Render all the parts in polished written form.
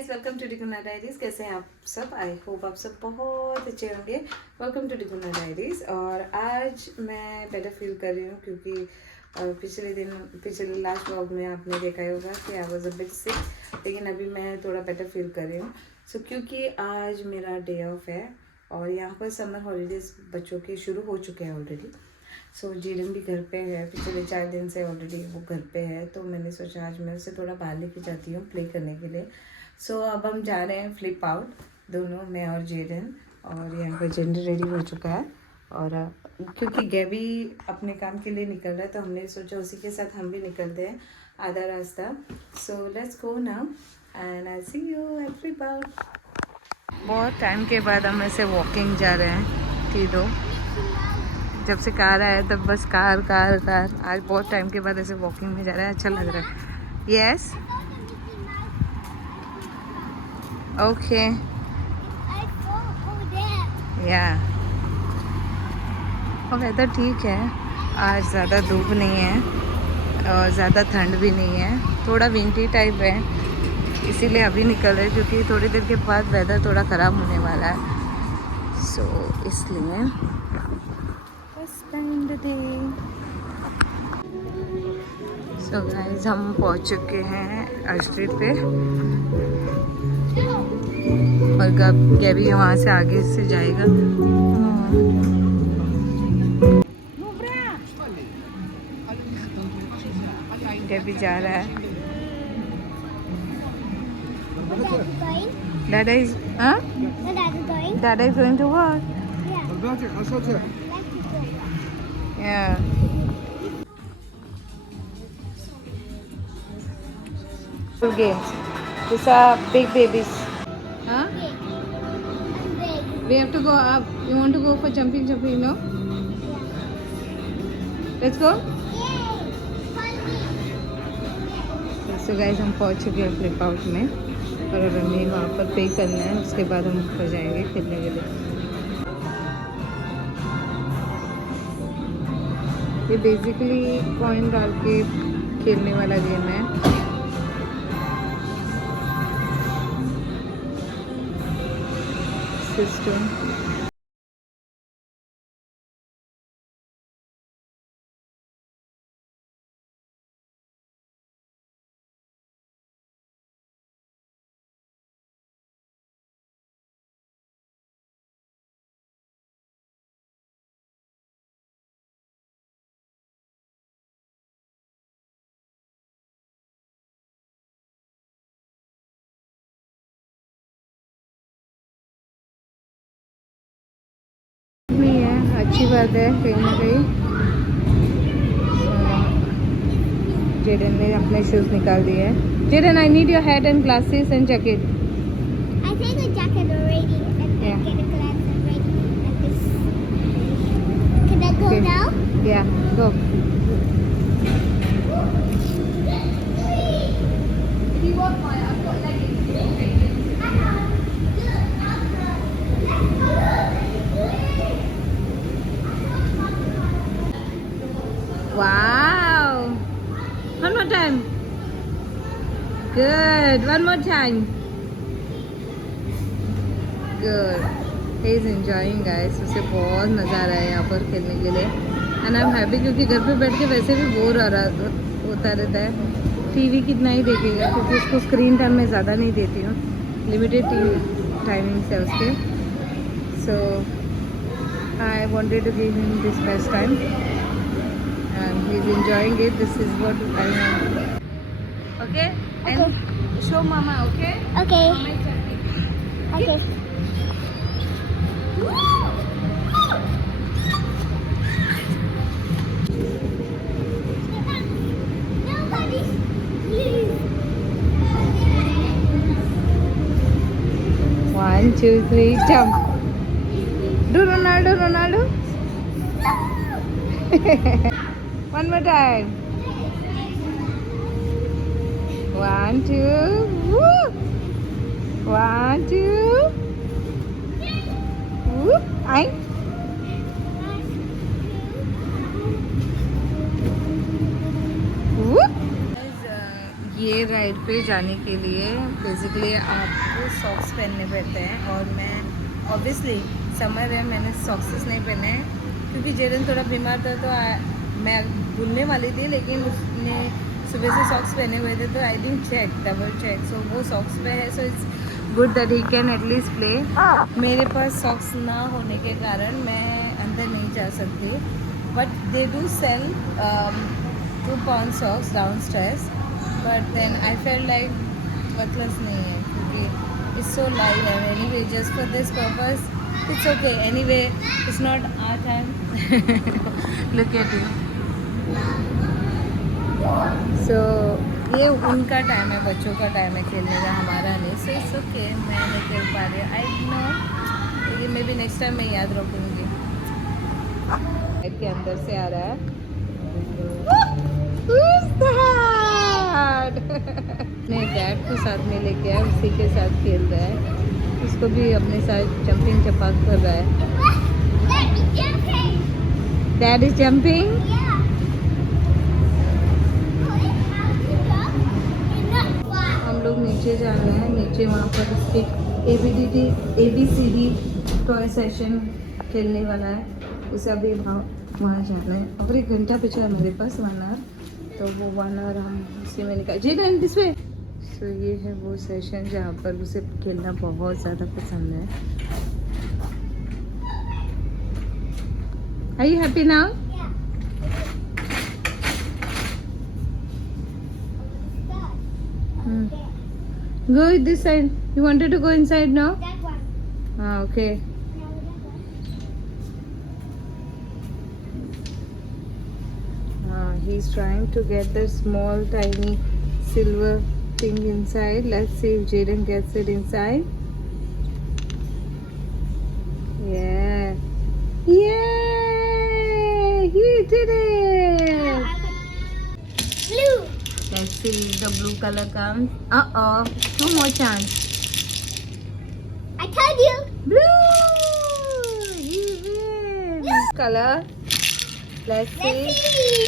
Guys, welcome to Diguna diaries. कैसे हैं आप सब? आई होप आप सब बहुत अच्छे होंगे। Welcome to Diguna diaries. और आज मैं बेटर फील कर रही हूँ क्योंकि पिछले लास्ट व्लॉग में आपने देखा ही होगा कि आई वाज अ बिट सिक, लेकिन अभी मैं थोड़ा बेटर फील कर रही हूँ। क्योंकि आज मेरा डे ऑफ है और यहाँ पर समर हॉलीडेज़ बच्चों के शुरू हो चुके हैं ऑलरेडी। जीरन भी घर पे है, पिछले 4 दिन से ऑलरेडी वो घर पे है, तो मैंने सोचा आज मैं उसे थोड़ा बाहर लेके जाती हूँ प्ले करने के लिए। अब हम जा रहे हैं फ्लिप आउट, दोनों, मैं और जेरन। और यहाँ पर जेंडर रेडी हो चुका है और क्योंकि गैबी अपने काम के लिए निकल रहा है तो हमने सोचा उसी के साथ हम भी निकलते हैं आधा रास्ता। Let's go now and I see you at Flip Out. बहुत टाइम के बाद हम ऐसे वॉकिंग जा रहे हैं तीनों। जब से कार आया तब बस कार कार कार। आज बहुत टाइम के बाद ऐसे वॉकिंग में जा रहा है, अच्छा लग रहा है। यस, ओके, या। और वेदर ठीक है, आज ज़्यादा धूप नहीं है और ज़्यादा ठंड भी नहीं है, थोड़ा विंटी टाइप है, इसीलिए अभी निकल रहे क्योंकि थोड़ी देर के बाद वेदर थोड़ा ख़राब होने वाला है। इसलिए गाइस, हम पहुंच चुके हैं स्ट्रीट पे और गैबी वहाँ से आगे से जाएगा। गैबी जा रहा है। Dada is going to work. Yeah. Two games. These are big babies. Huh? We have to go up. You want to go for jumping, no? Let's go. Guys, हम पहुंच चुके हैं फ्लिप आउट में और अब हमें वहाँ पर पे करना है, उसके बाद हम ऊपर जाएंगे खेलने के लिए। ये बेसिकली कॉइन डाल के खेलने वाला गेम है। सिस्टम नहीं है, अच्छी बात है कहीं ना कहीं। जेडन ने अपने शूज निकाल दिए हैं। Jayden, I need your hat and glasses and jacket. I take a jacket already and Yeah. get a glass already like this. Can I go Okay. now? Yeah, go. Wow! One more time. Good. One more time. Good. He is enjoying, guys. उसे बहुत मज़ा आ रहा है यहाँ पर खेलने के लिए। एंड आई एम हैप्पी क्योंकि घर पे बैठ के वैसे भी बोर होता रहता है। टीवी कितना ही देखेगा, क्योंकि उसको स्क्रीन टाइम में ज़्यादा नहीं देती हूँ, लिमिटेड टाइमिंग्स है उसके। I wanted to give him this best time and he's enjoying it. This is what I want. Okay? And show mama, okay? Okay. Mama is jumping. Okay. One, two, three, jump. Do Ronaldo. One more time. One, two. Woo! One, two. Woo! Ai. Woo! ये ride पे जाने के लिए basically आपको socks पहनने पड़ते हैं, और मैं ऑब्वियसली समर है, मैंने सॉक्सेस नहीं पहने हैं क्योंकि जेरन थोड़ा बीमार था, तो मैं भूलने वाली थी, लेकिन उसने सुबह से सॉक्स पहने हुए थे, तो I didn't check, double check, so वो सॉक्स पे है, so it's good that he can at least play. मेरे पास सॉक्स ना होने के कारण मैं अंदर नहीं जा सकती, but they do sell 2 pound socks downstairs, but then I felt like worthless नहीं है क्योंकि it's so light, and anyway just for this purpose it's okay, anyway it's not our time. Look at you. So ये उनका time है, बच्चों का time है खेलने का, हमारा नहीं, so it's okay, मैं नहीं खेल पा रही, I know, ये मे बी नेक्स्ट टाइम मैं याद रखूँगी। के अंदर से आ रहा है अपने डैड को साथ में लेके आया, उसी के साथ खेल रहा है, उसको भी अपने साथ जंपिंग चपाक कर रहा है। Dad is jumping. हम लोग नीचे जा रहे हैं, नीचे वहाँ पर उसके ABCD टॉय सेशन खेलने वाला है, उसे अभी वहाँ जाना है, और 1 घंटा बचा है मेरे पास, 1 आवर, तो वो 1 आवर हम उसी में निकाल जी नहीं दिस वे। सो ये है वो सेशन जहाँ पर उसे खेलना बहुत ज़्यादा पसंद है। Are you happy now? Go this side. You wanted to go inside now? That one. Ah, okay. He's trying to get the small tiny silver thing inside. Let's see if Jaden gets it inside. Yeah. Yay! He did it! Blue. Let's see if the blue color comes. Uh-oh. 2 more chance. I told you. Blue! He wins. Color. Let's see. Let's see.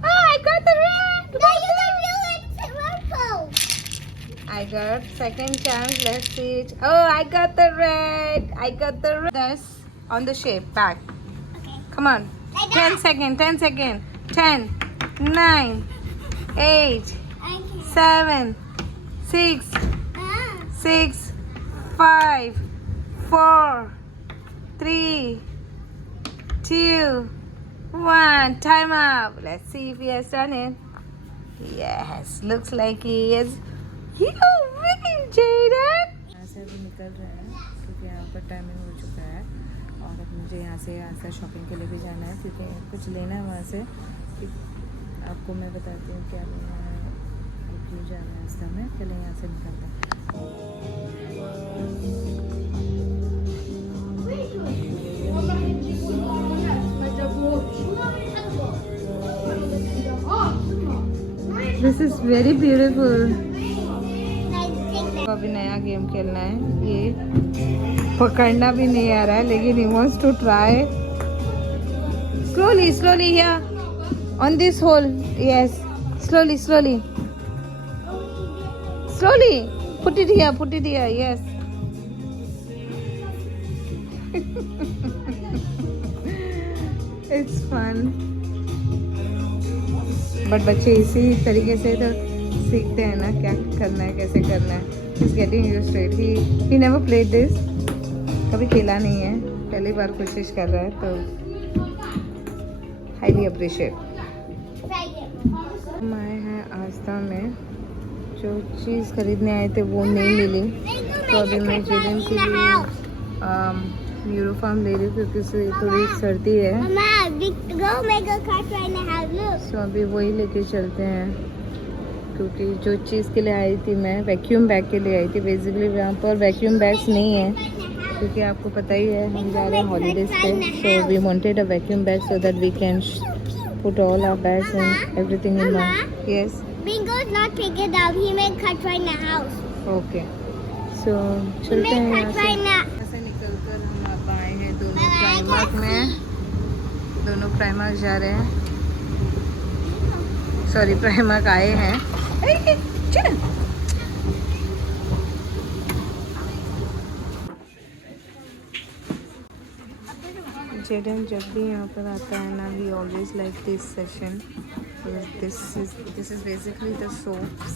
Oh, I got the red! No, you got blue and purple. I got second chance. Let's see it. Oh, I got the red. I got the red. This on the shape. Back. Okay. Come on. Like 10 that. seconds. 10 seconds. 10, 9, 8, Okay. 7, 6, Ah. 6, 5, 4, 3, 2, 1. Time up. Let's see if he has done it. Yes, looks like he is. You win, Jaden. यहाँ से अभी निकल रहे हैं क्योंकि यहाँ पर timing हो चुका है, और अब मुझे यहाँ से आस्था शॉपिंग के लिए भी जाना है क्योंकि कुछ लेना है वहाँ से। आपको मैं बताती हूँ क्या लेना है और क्यों जाना है आस्था में। पहले यहाँ से निकलते हैं। This is very beautiful. अभी नया गेम खेलना है, ये पकड़ना भी नहीं आ रहा है, लेकिन he wants to try. Slowly, slowly here. On this hole, yes. Slowly, slowly. Slowly. Put it here, yes. It's fun. But बच्चे इसी तरीके से तो सीखते हैं ना, क्या करना है, कैसे करना है. He's getting used to it. He never played this. कभी खेला नहीं है, पहली बार कोशिश कर रहा है, तो हाईली अप्रिशिएट. मैं है आस्था में जो चीज़ खरीदने आए थे वो नहीं मिली, तो अभी मैं जेडन के लिए न्यूरोफार्म ले रही हूँ क्योंकि उसे थोड़ी सर्दी है. सो अभी वही लेके चलते हैं क्योंकि जो चीज़ के लिए आई थी मैं वैक्यूम बैग के लिए आई थी. बेसिकली यहाँ पर वैक्यूम बैग्स नहीं है क्योंकि आपको पता ही है हम जा रहे हैं हॉलीडेज पे. So we wanted a vacuum bag so that we can put all our bags and everything in one. Yes. Bingo's not pick it up. He made cut right in the house. Okay. So He चलते made हैं cut यहाँ right से. now. यहाँ से निकलकर हम आप आए हैं दोनों प्राइमर्क में. दोनों प्राइमर्क जा रहे हैं. सॉरी प्राइमर्क आए हैं. Jaden. Jaden जब भी यहाँ पर आता है ना, he always like this session. This is basically the soaps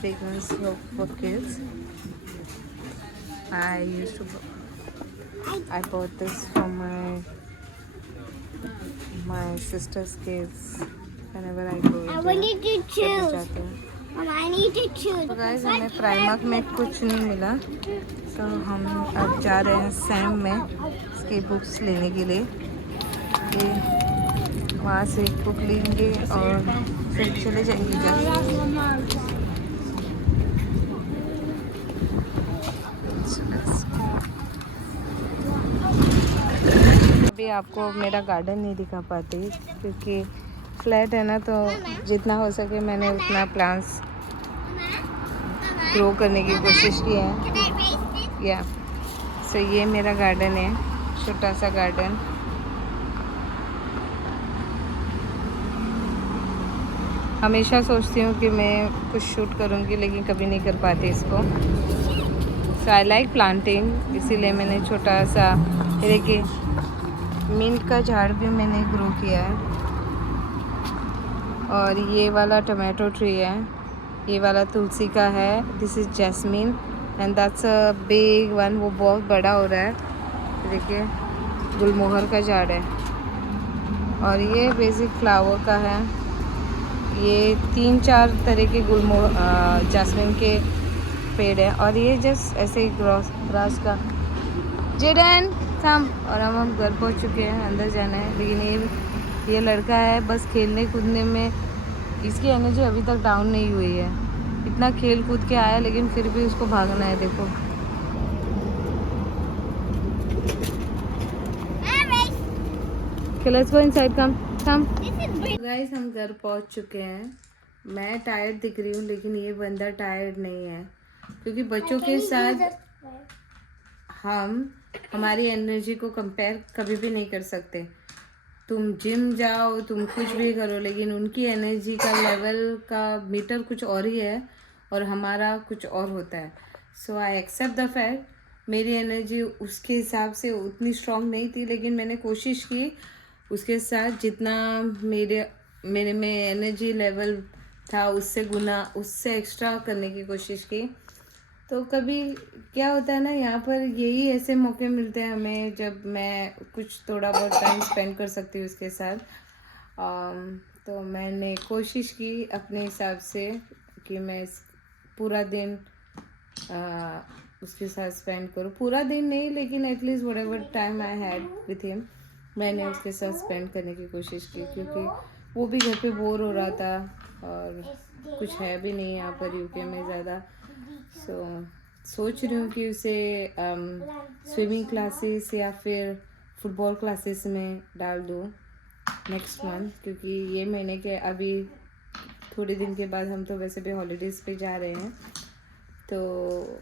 fragrance for kids. I bought this for my sister's kids whenever I go I India. need to choose. Mom, I need to choose. तो guys हमें प्राइमक में कुछ नहीं मिला, तो हम अब जा रहे हैं सैम में इसकी बुक्स लेने के लिए। ये वहाँ से एक बुक लेंगे और फिर चले जाएंगे घर। अभी आपको मेरा गार्डन नहीं दिखा पाती क्योंकि फ्लैट है ना, तो जितना हो सके मैंने उतना प्लांट्स ग्रो करने की कोशिश की है। Can I raise this? या सो ये मेरा गार्डन है, छोटा सा गार्डन। हमेशा सोचती हूँ कि मैं कुछ शूट करूँगी लेकिन कभी नहीं कर पाती इसको। सो आई लाइक प्लांटिंग, इसीलिए मैंने छोटा सा, ये देखिए मिंट का झाड़ भी मैंने ग्रो किया है। और ये वाला टमाटो ट्री है, ये वाला तुलसी का है, this is jasmine and that's a big one, वो बहुत बड़ा हो रहा है। देखिए गुलमोहर का झाड़ है और ये बेसिक फ्लावर का है। ये 3-4 तरह के जैस्मिन के पेड़ है और ये जस्ट ऐसे ही ग्रास का। जेडन थम, और हम घर पहुंच चुके हैं, अंदर जाना है। लेकिन ये लड़का है बस खेलने कूदने में, इसकी एनर्जी अभी तक डाउन नहीं हुई है। इतना खेल कूद के आया लेकिन फिर भी उसको भागना है। देखो let's go inside, come come. Guys हम घर पहुंच चुके हैं। मैं टायर्ड दिख रही हूँ लेकिन ये बंदा टायर्ड नहीं है, क्योंकि बच्चों के साथ हम हमारी एनर्जी को कंपेयर कभी भी नहीं कर सकते। तुम जिम जाओ, तुम कुछ भी करो, लेकिन उनकी एनर्जी का लेवल का मीटर कुछ और ही है और हमारा कुछ और होता है। सो आई एक्सेप्ट द फैक्ट मेरी एनर्जी उसके हिसाब से उतनी स्ट्रांग नहीं थी, लेकिन मैंने कोशिश की उसके साथ जितना मेरे में एनर्जी लेवल था उससे गुना, उससे एक्स्ट्रा करने की कोशिश की। तो कभी क्या होता है ना, यहाँ पर यही ऐसे मौके मिलते हैं हमें जब मैं कुछ थोड़ा बहुत टाइम स्पेंड कर सकती हूँ उसके साथ। तो मैंने कोशिश की अपने हिसाब से कि मैं पूरा दिन उसके साथ स्पेंड करूँ। पूरा दिन नहीं, लेकिन at least whatever time I had with him मैंने उसके साथ स्पेंड करने की कोशिश की, क्योंकि वो भी घर पे बोर हो रहा था और कुछ है भी नहीं यहाँ पर यूके में ज़्यादा। सोच रही हूँ कि उसे स्विमिंग क्लासेस या फिर फुटबॉल क्लासेस में डाल दूँ नेक्स्ट मंथ, क्योंकि ये महीने के अभी थोड़े दिन के बाद हम तो वैसे भी हॉलीडेज़ पे जा रहे हैं, तो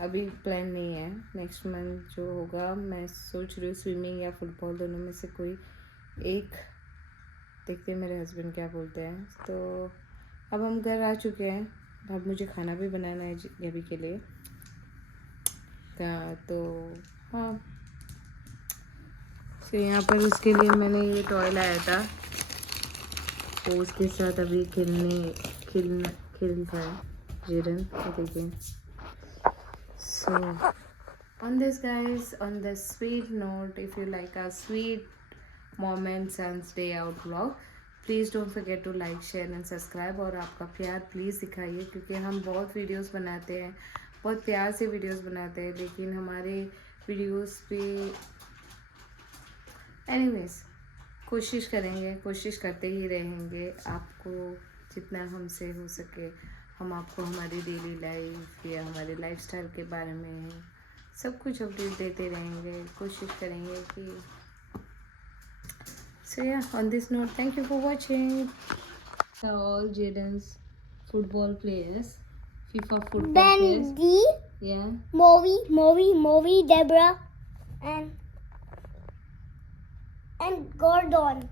अभी प्लान नहीं है। नेक्स्ट मंथ जो होगा मैं सोच रही हूँ स्विमिंग या फुटबॉल दोनों में से कोई एक, देखते हैं मेरे हस्बैंड क्या बोलते हैं। तो अब हम घर आ चुके हैं, अब मुझे खाना भी बनाना है गैबी के लिए। तो हाँ, तो यहाँ पर उसके लिए मैंने ये टॉय लाया था, तो उसके साथ अभी खेलता है जेडन, देखिए। So on this guys, on the sweet note, if you like our sweet moments and stay out vlog, please don't forget to like, share and subscribe. और आपका प्यार प्लीज़ दिखाइए, क्योंकि हम बहुत वीडियोस बनाते हैं, बहुत प्यार से वीडियोस बनाते हैं, लेकिन हमारे वीडियोस पे एनीवेज कोशिश करेंगे, कोशिश करते ही रहेंगे। आपको जितना हमसे हो सके हम आपको हमारी डेली लाइफ या हमारे लाइफस्टाइल के बारे में सब कुछ अपडेट देते रहेंगे, कोशिश करेंगे कि। So yeah, on this note, thank you for watching. They're all Jaden's football players, FIFA football players. Bendy, Yeah. Movi, Deborah, and Gordon.